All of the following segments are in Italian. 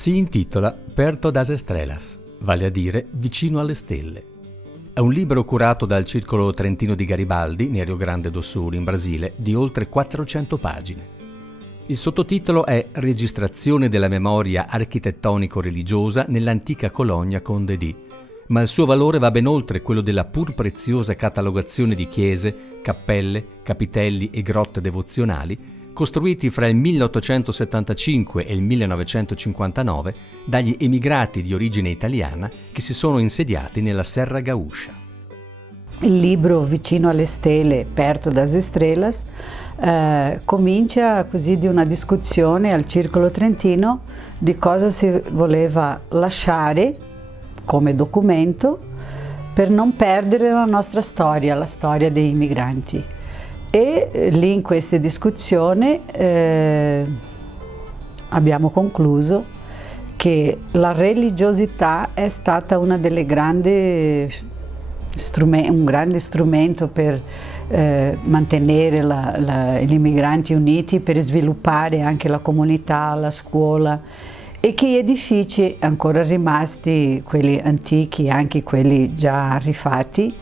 Si intitola Perto das Estrelas, vale a dire Vicino alle stelle. È un libro curato dal Circolo Trentino di Garibaldi, nel Rio Grande do Sul, in Brasile, di oltre 400 pagine. Il sottotitolo è Registrazione della memoria architettonico-religiosa nell'antica colonia Condé di, ma il suo valore va ben oltre quello della pur preziosa catalogazione di chiese, cappelle, capitelli e grotte devozionali costruiti fra il 1875 e il 1959 dagli emigrati di origine italiana che si sono insediati nella Serra Gaúcha. Il libro Vicino alle stelle, Perto das Estrelas, comincia così di una discussione al Circolo Trentino di cosa si voleva lasciare come documento per non perdere la nostra storia, la storia dei migranti. E lì in queste discussioni abbiamo concluso che la religiosità è stata una delle un grande strumento per mantenere gli immigranti uniti, per sviluppare anche la comunità, la scuola, e che gli edifici ancora rimasti, quelli antichi, anche quelli già rifatti,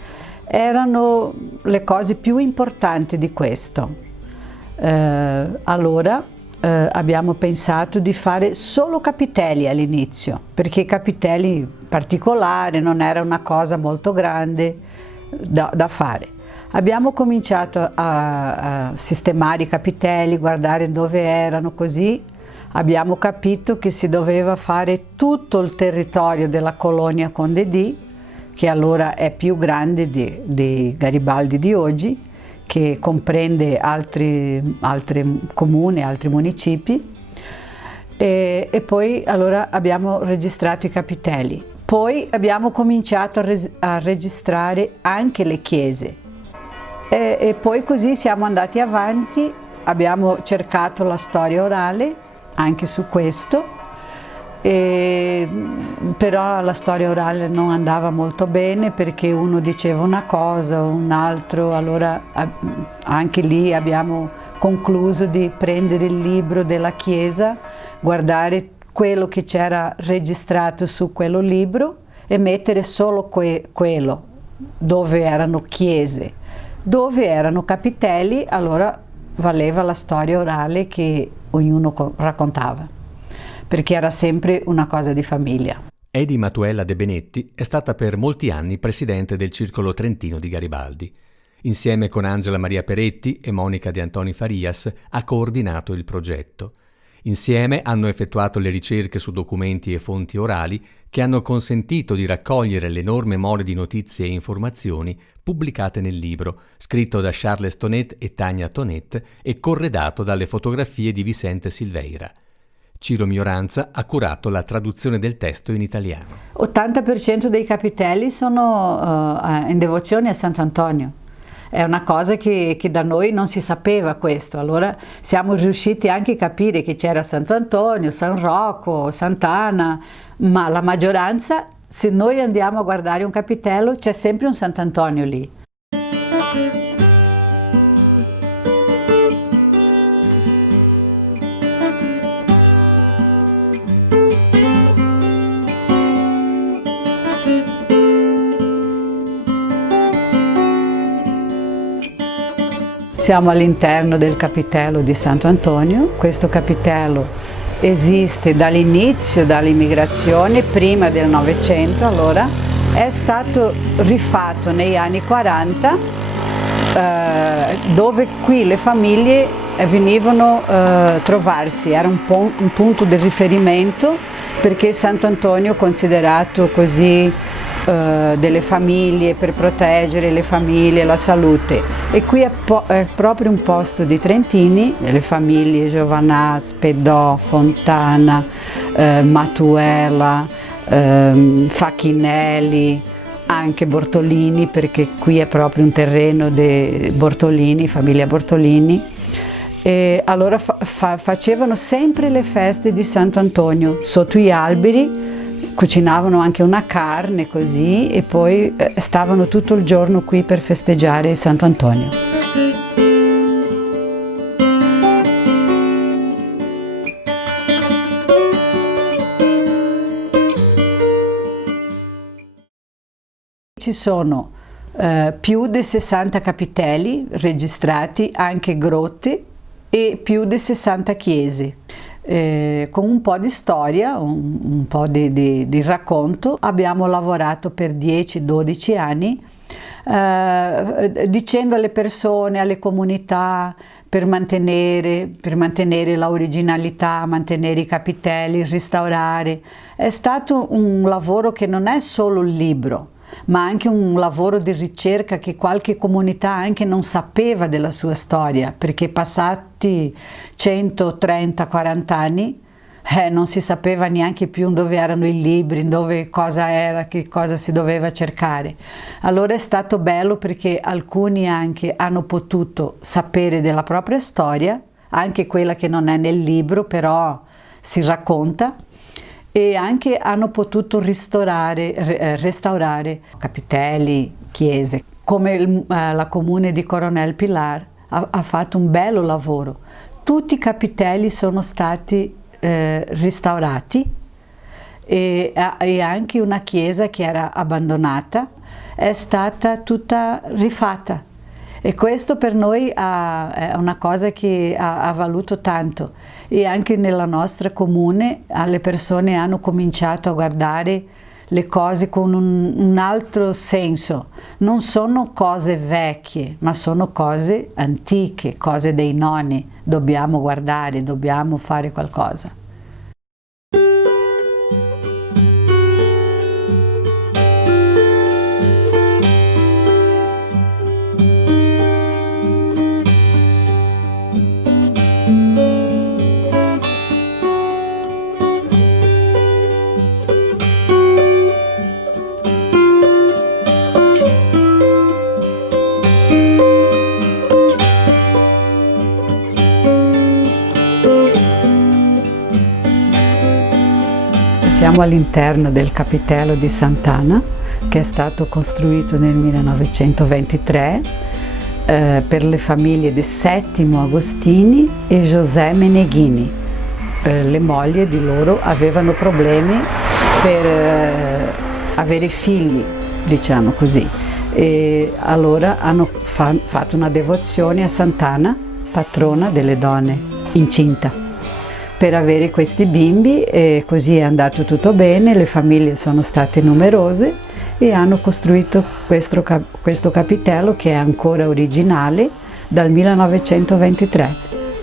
erano le cose più importanti di questo. Allora abbiamo pensato di fare solo capitelli all'inizio, perché capitelli particolari non era una cosa molto grande da fare. Abbiamo cominciato a sistemare i capitelli, guardare dove erano, così abbiamo capito che si doveva fare tutto il territorio della colonia Condé di, che allora è più grande di Garibaldi di oggi, che comprende altri comuni, altri municipi, e poi allora abbiamo registrato i capitelli. Poi abbiamo cominciato a registrare anche le chiese e poi così siamo andati avanti, abbiamo cercato la storia orale anche su questo. Però la storia orale non andava molto bene perché uno diceva una cosa, un altro, allora anche lì abbiamo concluso di prendere il libro della Chiesa, guardare quello che c'era registrato su quello libro e mettere solo quello dove erano chiese, dove erano capitelli, allora valeva la storia orale che ognuno raccontava, perché era sempre una cosa di famiglia. Edi Matuela De Benetti è stata per molti anni presidente del Circolo Trentino di Garibaldi. Insieme con Angela Maria Peretti e Monica De Antoni Farias ha coordinato il progetto. Insieme hanno effettuato le ricerche su documenti e fonti orali che hanno consentito di raccogliere l'enorme mole di notizie e informazioni pubblicate nel libro, scritto da Charles Tonet e Tania Tonet e corredato dalle fotografie di Vicente Silveira. Ciro Mioranza ha curato la traduzione del testo in italiano. 80% dei capitelli sono in devozione a Sant'Antonio. È una cosa che da noi non si sapeva questo, allora siamo riusciti anche a capire che c'era Sant'Antonio, San Rocco, Sant'Anna, ma la maggioranza, se noi andiamo a guardare un capitello, c'è sempre un Sant'Antonio lì. Siamo all'interno del capitello di Santo Antonio. Questo capitello esiste dall'inizio, dall'immigrazione, prima del Novecento, allora è stato rifatto negli anni 40, dove qui le famiglie venivano a trovarsi, era un punto di riferimento, perché Santo Antonio è considerato così delle famiglie, per proteggere le famiglie e la salute, e qui è proprio un posto di trentini, delle famiglie Giovanas, Pedò, Fontana, Matuela, Facchinelli, anche Bortolini, perché qui è proprio un terreno di Bortolini, famiglia Bortolini. E allora facevano sempre le feste di Santo Antonio sotto gli alberi, cucinavano anche una carne così, e poi stavano tutto il giorno qui per festeggiare Santo Antonio. ci sono più di 60 capitelli registrati, anche grotte, e più di 60 chiese. Con un po' di storia, un po' di racconto. Abbiamo lavorato per 10-12 anni dicendo alle persone, alle comunità, per mantenere la originalità, mantenere i capitelli, restaurare. È stato un lavoro che non è solo il libro, ma anche un lavoro di ricerca che qualche comunità anche non sapeva della sua storia, perché passati 130-40 anni non si sapeva neanche più dove erano i libri, dove cosa era, che cosa si doveva cercare. Allora è stato bello perché alcuni anche hanno potuto sapere della propria storia, anche quella che non è nel libro, però si racconta, e anche hanno potuto restaurare capitelli, chiese, come la comune di Coronel Pilar ha fatto un bello lavoro. Tutti i capitelli sono stati restaurati e anche una chiesa che era abbandonata è stata tutta rifatta, e questo per noi è una cosa che ha valuto tanto, e anche nella nostra comune le persone hanno cominciato a guardare le cose con un altro senso. Non sono cose vecchie, ma sono cose antiche, cose dei nonni. Dobbiamo guardare, dobbiamo fare qualcosa. Siamo all'interno del capitello di Sant'Anna, che è stato costruito nel 1923 per le famiglie di Settimo Agostini e José Meneghini. Le mogli di loro avevano problemi per avere figli, diciamo così, e allora hanno fatto una devozione a Sant'Anna, patrona delle donne incinta, per avere questi bimbi, e così è andato tutto bene. Le famiglie sono state numerose e hanno costruito questo capitello, che è ancora originale, dal 1923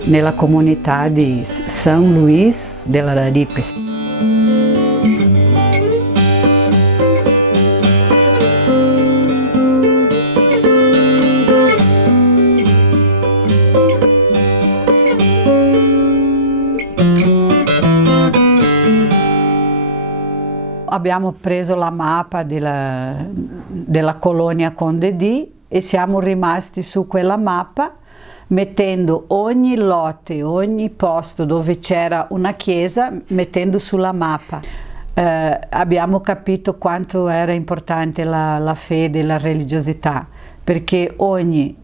nella comunità di San Luis de la Ripes. Abbiamo preso la mappa della colonia Conde D e siamo rimasti su quella mappa, mettendo ogni lotte, ogni posto dove c'era una chiesa, mettendo sulla mappa. Abbiamo capito quanto era importante la fede e la religiosità, perché ogni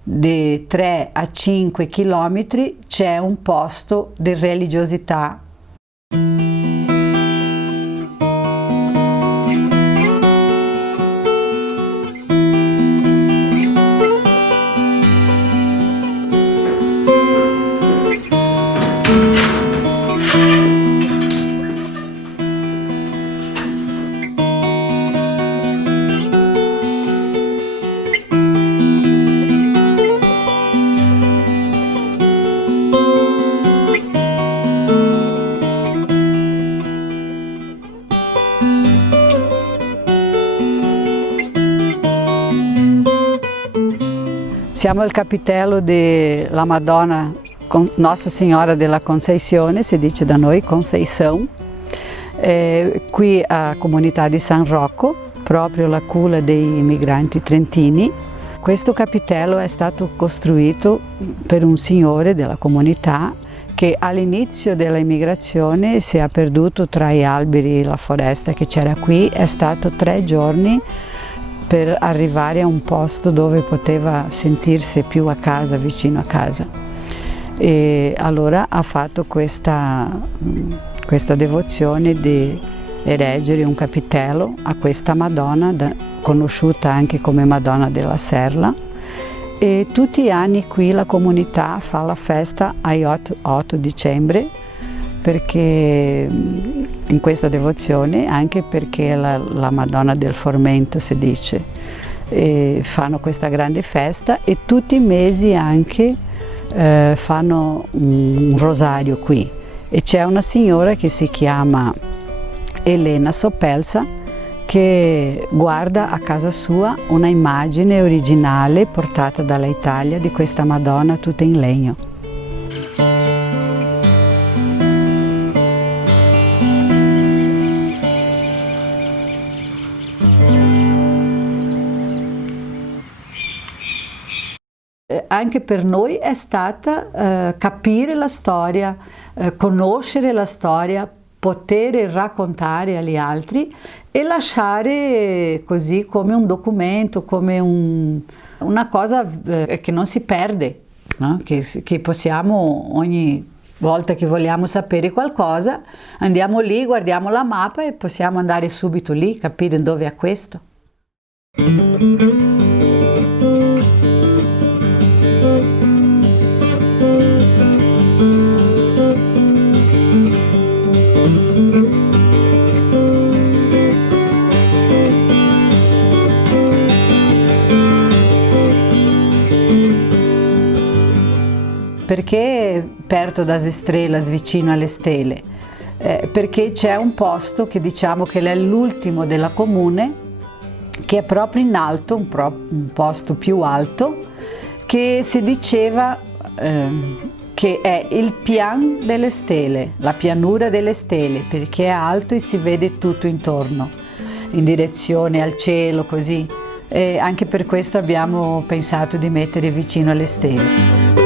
di 3 a 5 chilometri c'è un posto di religiosità. Siamo al capitello della Madonna Nossa Signora della Conceizione, si dice da noi Conceição, qui a comunità di San Rocco, proprio la culla dei migranti trentini. Questo capitello è stato costruito per un signore della comunità che all'inizio dell'immigrazione si è perduto tra gli alberi e la foresta che c'era qui. È stato 3 giorni per arrivare a un posto dove poteva sentirsi più a casa, vicino a casa. E allora ha fatto questa devozione di erigere un capitello a questa Madonna, conosciuta anche come Madonna della Serla, e tutti gli anni qui la comunità fa la festa ai 8 dicembre, perché in questa devozione, anche perché la Madonna del Formento si dice, fanno questa grande festa, e tutti i mesi anche fanno un rosario qui, e c'è una signora che si chiama Elena Sopelsa che guarda a casa sua una immagine originale portata dall'Italia di questa Madonna tutta in legno. Anche per noi è stata capire la storia, conoscere la storia, poter raccontare agli altri e lasciare così come un documento, come una cosa che non si perde, no? Che possiamo ogni volta che vogliamo sapere qualcosa, andiamo lì, guardiamo la mappa e possiamo andare subito lì, capire dove è questo. Perché Perto das Estrelas, vicino alle stelle? Perché c'è un posto che diciamo che è l'ultimo della comune, che è proprio in alto, un posto più alto, che si diceva che è il pian delle stelle, la pianura delle stelle, perché è alto e si vede tutto intorno, in direzione al cielo, così. E anche per questo abbiamo pensato di mettere vicino alle stelle.